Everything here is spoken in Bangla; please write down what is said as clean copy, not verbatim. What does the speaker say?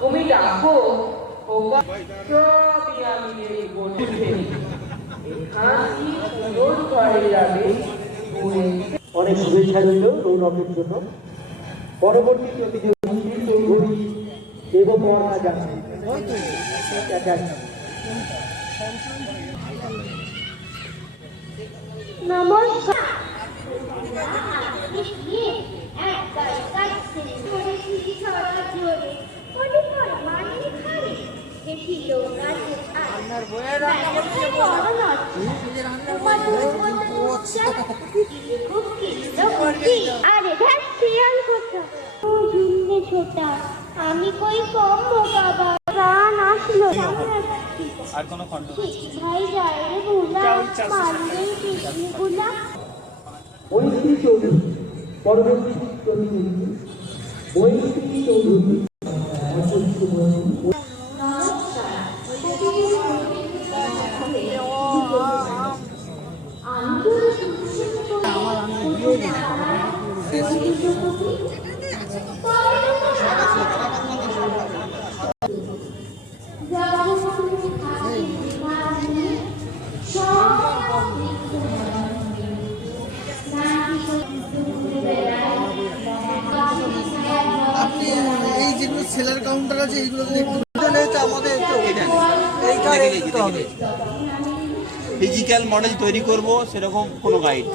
তুমি ডাকো সবই আমি দেখবো অনেক শুভেচ্ছা রইল রৌনকের জন্য। পরবর্তী প্রতিযোগী চৌধুরী দেবপর্ণা যাচ্ছে। নমস্কার। আমি কই কম বাবা প্রাণ আসলো ভাই যায় রে ভুলা মারলে গুলা। মৈত্রী চৌধুরী পরবর্তী প্রতিযোগী মৈত্রী চৌধুরী। এই যেগুলো সেলার কাউন্টার আছে এইগুলো আমাদের ফিজিক্যাল মডেল তৈরি করব সেরকম কোনো গাইড